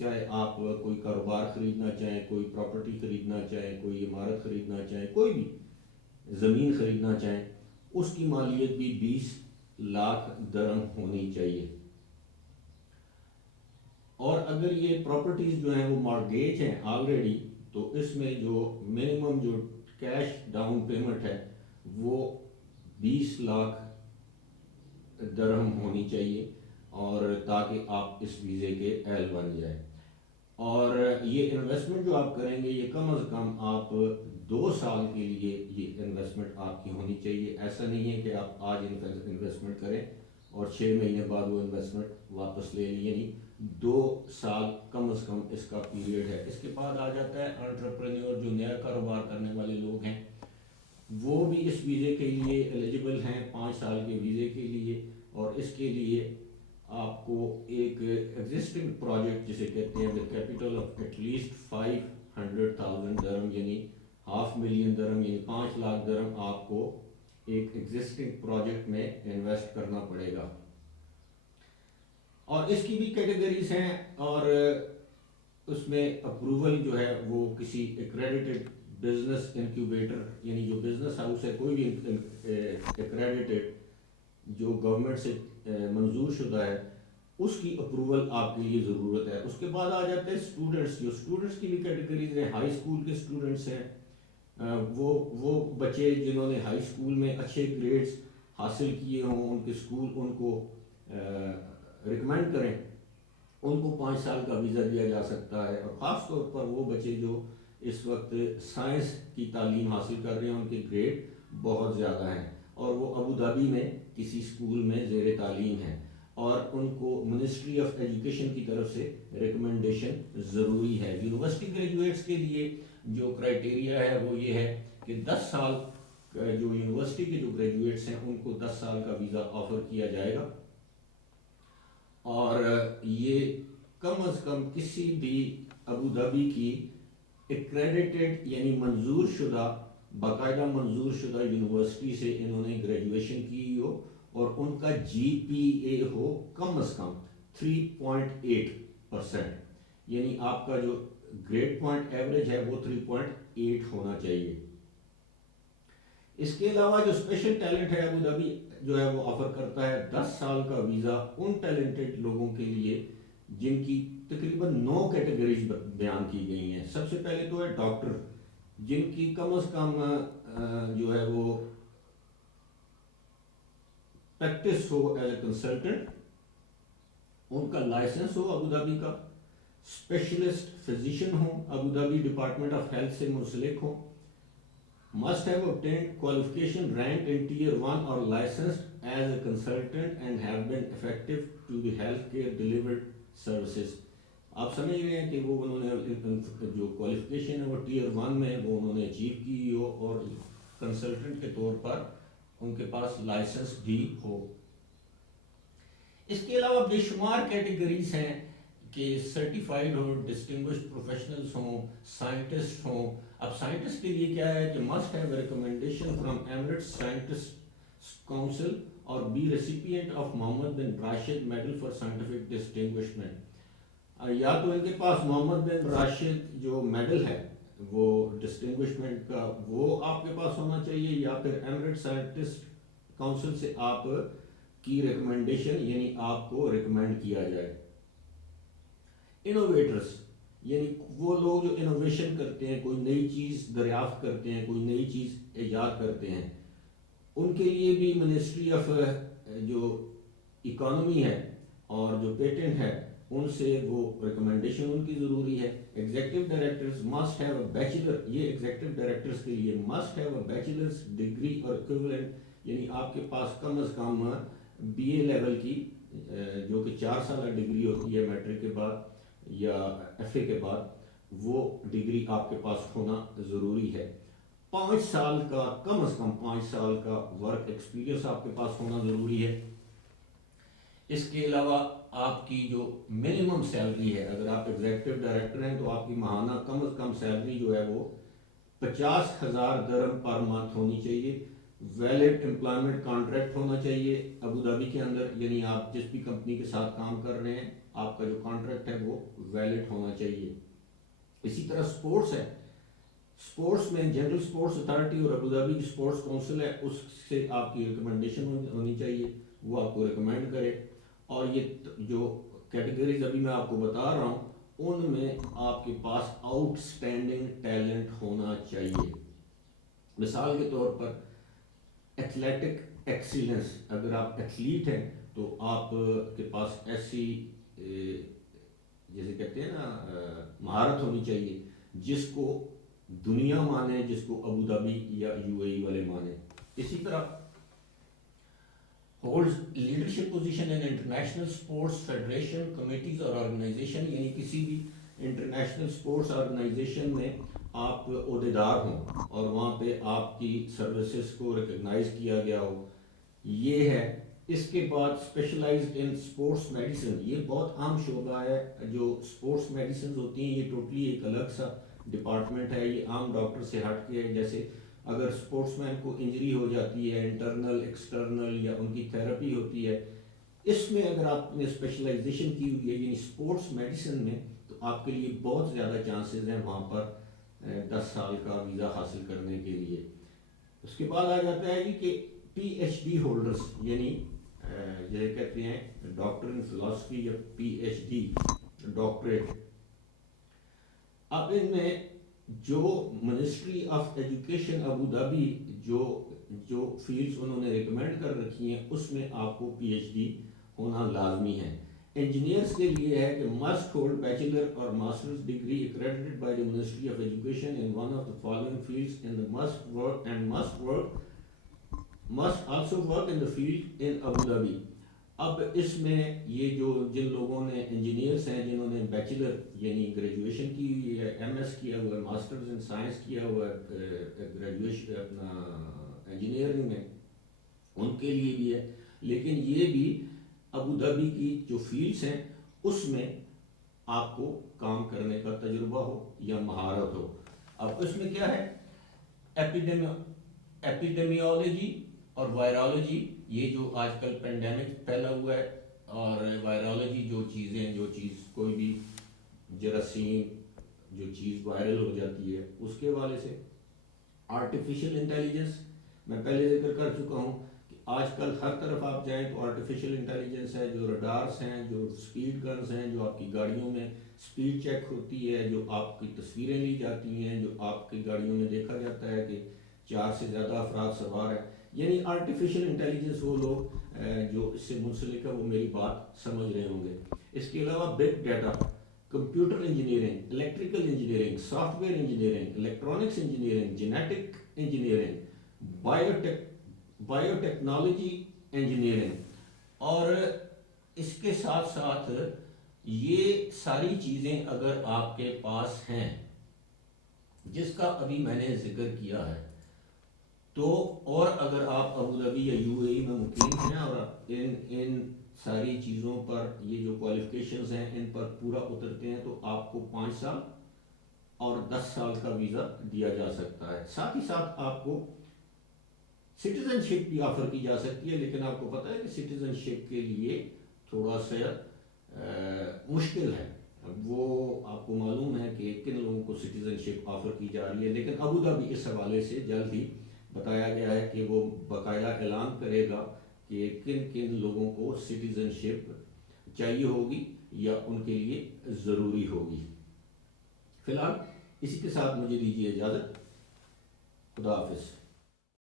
چاہے آپ کوئی کاروبار خریدنا چاہیں، کوئی پراپرٹی خریدنا چاہیں، کوئی عمارت خریدنا چاہیں، کوئی بھی زمین خریدنا چاہیں، اس کی مالیت بھی 20 لاکھ درہم ہونی چاہیے۔ اور اگر یہ پراپرٹیز جو ہیں وہ مارگیج ہیں آلریڈی، تو اس میں جو منیمم جو کیش ڈاؤن پیمنٹ ہے وہ 20 لاکھ درہم ہونی چاہیے، اور تاکہ آپ اس ویزے کے اہل بن جائیں۔ اور یہ انویسٹمنٹ جو آپ کریں گے یہ کم از کم آپ 2 سال کے لیے یہ انویسٹمنٹ آپ کی ہونی چاہیے۔ ایسا نہیں ہے کہ آپ آج انویسٹمنٹ کریں اور 6 مہینے بعد وہ انویسٹمنٹ واپس لے لیں، یعنی 2 سال کم از کم اس کا پیریڈ ہے۔ اس کے بعد آ جاتا ہے انٹرپرینیور، جو نیا کاروبار کرنے والے لوگ ہیں وہ بھی اس ویزے کے لیے ایلیجبل ہیں، 5 سال کے ویزے کے لیے۔ اور اس کے لیے آپ کو ایک ایگزسٹنگ پروجیکٹ جسے کہتے ہیں with capital of at least 500,000 درہم، یعنی 500,000 درہم، یعنی 5 لاکھ درہم آپ کو ایک ایگزسٹنگ پروجیکٹ میں انویسٹ کرنا پڑے گا۔ اور اس کی بھی کیٹیگریز ہیں، اور اس میں اپروول جو ہے وہ کسی ایکریڈیٹڈ بزنس انکیوبیٹر، یعنی جو بزنس ہاؤس ہے کوئی بھی ایکریڈیٹڈ جو گورنمنٹ سے منظور شدہ ہے، اس کی اپروول آپ کے لیے ضرورت ہے۔ اس کے بعد آ جاتے ہیں اسٹوڈنٹس، جو اسٹوڈنٹس کی بھی کیٹیگریز ہیں۔ ہائی اسکول کے اسٹوڈنٹس ہیں، وہ بچے جنہوں نے ہائی اسکول میں اچھے گریڈز حاصل کیے ہوں، ان کے اسکول ان کو ریکمینڈ کریں، ان کو 5 سال کا ویزا دیا جا سکتا ہے۔ اور خاص طور پر وہ بچے جو اس وقت سائنس کی تعلیم حاصل کر رہے ہیں، ان کے گریڈ بہت زیادہ ہیں اور وہ ابو دھابی میں کسی اسکول میں زیر تعلیم ہیں، اور ان کو منسٹری آف ایجوکیشن کی طرف سے ریکمنڈیشن ضروری ہے۔ یونیورسٹی گریجویٹس کے لیے جو کرائٹیریا ہے وہ یہ ہے کہ 10 سال جو یونیورسٹی کے جو گریجویٹس ہیں ان کو 10 سال کا ویزا آفر کیا جائے گا، اور یہ کم از کم کسی بھی ابو دھابی کی ایکریڈیٹڈ یعنی منظور شدہ، باقاعدہ منظور شدہ یونیورسٹی سے انہوں نے گریجویشن کی ہو، اور ان کا جی پی اے ہو کم از کم 3.8%، یعنی آپ کا جو گریڈ پوائنٹ ایوریج ہے وہ 3.8 ہونا چاہیے۔ اس کے علاوہ جو اسپیشل ٹیلنٹ ہے ابو دھابی جو ہے وہ آفر کرتا ہے 10 سال کا ویزا ان ٹیلنٹڈ لوگوں کے لیے جن کی تقریباً 9 کیٹیگریز بیان کی گئی ہیں۔ سب سے پہلے تو ہے ڈاکٹر، جن کی کم از کم جو ہے وہ پریکٹس ہو ایز اے کنسلٹنٹ، ان کا لائسنس ہو ابو دھابی کا، اسپیشلسٹ فزیشین ہوں، Abu Dhabi department of health سے منسلک ہوں، must have obtained qualification rank in tier 1 or licensed as a consultant and have been effective to the healthcare delivered services۔ آپ سمجھ رہے ہیں کہ وہ انہوں نے جو کوالیفیکیشن ہے وہ ٹیئر 1 میں وہ انہوں نے اچیو کی ہو، اور کنسلٹنٹ کے طور پر ان کے پاس لائسنس بھی ہو۔ اس کے علاوہ بے شمار کیٹیگریز ہیں کہ سرٹیفائیڈ ہو، ڈسٹنگوشڈ پروفیشنلز ہوں، سائنٹسٹ ہوں۔ اب سائنٹسٹ کے لیے کیا ہے کہ must have recommendation from Emirates scientist council اور be recipient of Mohammed bin Rashid medal for scientific distinguishment. یا تو ان کے پاس محمد بن راشد جو میڈل ہے وہ ڈسٹنگوشمنٹ کا وہ آپ کے پاس ہونا چاہیے، یا پھر ایمریٹ سائنٹسٹ کاؤنسل سے آپ کی ریکمنڈیشن یعنی آپ کو ریکمینڈ کیا جائے۔ انوویٹرس یعنی وہ لوگ جو انوویشن کرتے ہیں، کوئی نئی چیز دریافت کرتے ہیں، کوئی نئی چیز ایجاد کرتے ہیں، ان کے لیے بھی منسٹری آف جو اکانومی ہے اور جو پیٹنٹ ہے ان سے وہ ریکمنڈیشن ان کی ضروری ہے۔ Executive directors must have a bachelor, یہ ایگزیکٹو ڈائریکٹرز کے لیے must have a bachelor's degree اور ایکویولنٹ، یعنی آپ کے پاس کم از کم بی اے لیول کی جو کہ 4 سالہ ڈگری ہوتی ہے میٹرک کے بعد یا ایف اے کے بعد، وہ ڈگری آپ کے پاس ہونا ضروری ہے۔ 5 سال کا کم از کم 5 سال کا ورک ایکسپیرینس آپ کے پاس ہونا ضروری ہے۔ اس کے علاوہ آپ کی جو منیمم سیلری ہے، اگر آپ ایگزیکٹو ڈائریکٹر ہیں تو آپ کی ماہانہ کم از کم سیلری جو ہے وہ 50,000 درہم پر منتھ ہونی چاہیے، ویلڈ امپلائمنٹ کانٹریکٹ ہونا چاہیے ابو دھابی کے اندر، یعنی آپ جس بھی کمپنی کے ساتھ کام کر رہے ہیں آپ کا جو کانٹریکٹ ہے وہ ویلڈ ہونا چاہیے۔ اسی طرح سپورٹس ہے، سپورٹس میں جنرل سپورٹس اتھارٹی اور ابو دھابی کی سپورٹس کونسل ہے، اس سے آپ کی ریکمنڈیشن ہونی چاہیے، وہ آپ کو ریکمینڈ کرے۔ اور یہ جو کیٹیگریز ابھی میں آپ کو بتا رہا ہوں ان میں آپ کے پاس آؤٹ اسٹینڈنگ ٹیلنٹ ہونا چاہیے۔ مثال کے طور پر ایتھلیٹک ایکسیلنس، اگر آپ ایتھلیٹ ہیں تو آپ کے پاس ایسی جیسے کہتے ہیں نا مہارت ہونی چاہیے جس کو دنیا مانے، جس کو ابو دھابی یا یو اے ای والے مانے۔ اسی طرح holds leadership position in international sports federation committees اور organization، یعنی کسی بھی انٹرنیشنل اسپورٹس آرگنائزیشن میں آپ عہدیدار ہوں اور وہاں پہ آپ کی سروسز کو ریکگنائز کیا گیا ہو، یہ ہے۔ اس کے بعد اسپیشلائزڈ ان اسپورٹس میڈیسن، یہ بہت عام شعبہ ہے، جو اسپورٹس میڈیسنز ہوتی ہیں یہ ٹوٹلی ایک الگ سا ڈپارٹمنٹ ہے، یہ عام ڈاکٹر سے ہٹ کے ہے۔ جیسے اگر اسپورٹس مین کو انجری ہو جاتی ہے انٹرنل ایکسٹرنل یا ان کی تھیراپی ہوتی ہے، اس میں اگر آپ نے اسپیشلائزیشن کی ہوئی ہے یعنی اسپورٹس میڈیسن میں، تو آپ کے لیے بہت زیادہ چانسز ہیں وہاں پر 10 سال کا ویزا حاصل کرنے کے لیے۔ اس کے بعد آ جاتا ہے کہ پی ایچ ڈی ہولڈرس، یعنی یہ کہتے ہیں ڈاکٹر ان فلاسفی یا پی ایچ ڈی ڈاکٹریٹ۔ اب ان میں جو ministry of education Abu Dhabi جو فیلڈز انہوں نے ریکمینڈ کر رکھی ہیں اس میں آپ کو پی ایچ ڈی ہونا لازمی ہے۔ انجینئرس کے لیے ہے کہ مسٹ ہولڈ بیچلر اور masters degree accredited by the Ministry of Education in one of the following fields and must also work in the field in Abu Dhabi۔ اب اس میں یہ جو جن لوگوں نے انجینئرس ہیں جنہوں نے بیچلر یعنی گریجویشن کی ہوئی ہے، ایم ایس کیا ہوا ہے، ماسٹرز ان سائنس کیا ہوا ہے گریجویشن اپنا انجینئرنگ میں، ان کے لیے بھی ہے۔ لیکن یہ بھی ابو دھابی کی جو فیلڈس ہیں اس میں آپ کو کام کرنے کا تجربہ ہو یا مہارت ہو۔ اب اس میں کیا ہے، ایپیڈیمیولوجی اور وائرالوجی، یہ جو آج کل پینڈیمک پھیلا ہوا ہے، اور وائرالوجی جو چیز کوئی بھی جراثیم جو چیز وائرل ہو جاتی ہے اس کے حوالے سے۔ آرٹیفیشل انٹیلیجنس میں پہلے ذکر کر چکا ہوں کہ آج کل ہر طرف آپ جائیں تو آرٹیفیشل انٹیلیجنس ہے، جو ریڈارس ہیں، جو سپیڈ گنز ہیں، جو آپ کی گاڑیوں میں سپیڈ چیک ہوتی ہے، جو آپ کی تصویریں لی جاتی ہیں، جو آپ کی گاڑیوں میں دیکھا جاتا ہے کہ 4 سے زیادہ افراد سوار ہیں، یعنی آرٹیفیشل انٹیلیجنس وہ لوگ جو اس سے منسلک ہے وہ میری بات سمجھ رہے ہوں گے۔ اس کے علاوہ big data, computer engineering, electrical engineering, soft ware engineering, electronics engineering, genetic engineering, bio technology engineering, اور اس کے ساتھ ساتھ یہ ساری چیزیں اگر آپ کے پاس ہیں جس کا ابھی میں نے ذکر کیا ہے تو، اور اگر آپ ابو دھابی یا یو اے ای میں مقیم ہیں اور ان ساری چیزوں پر یہ جو کوالیفکیشنز ہیں ان پر پورا اترتے ہیں تو آپ کو 5 سال اور 10 سال کا ویزا دیا جا سکتا ہے۔ ساتھ ہی ساتھ آپ کو سٹیزن شپ بھی آفر کی جا سکتی ہے، لیکن آپ کو پتہ ہے کہ سٹیزن شپ کے لیے تھوڑا سا مشکل ہے، وہ آپ کو معلوم ہے کہ کن لوگوں کو سٹیزن شپ آفر کی جا رہی ہے، لیکن ابو دھابی اس حوالے سے جلد ہی بتایا گیا ہے کہ وہ باقاعدہ اعلان کرے گا کہ کن کن لوگوں کو سٹیزن شپ چاہیے ہوگی یا ان کے لیے ضروری ہوگی۔ فی الحال اسی کے ساتھ مجھے دیجیے اجازت، خدا حافظ۔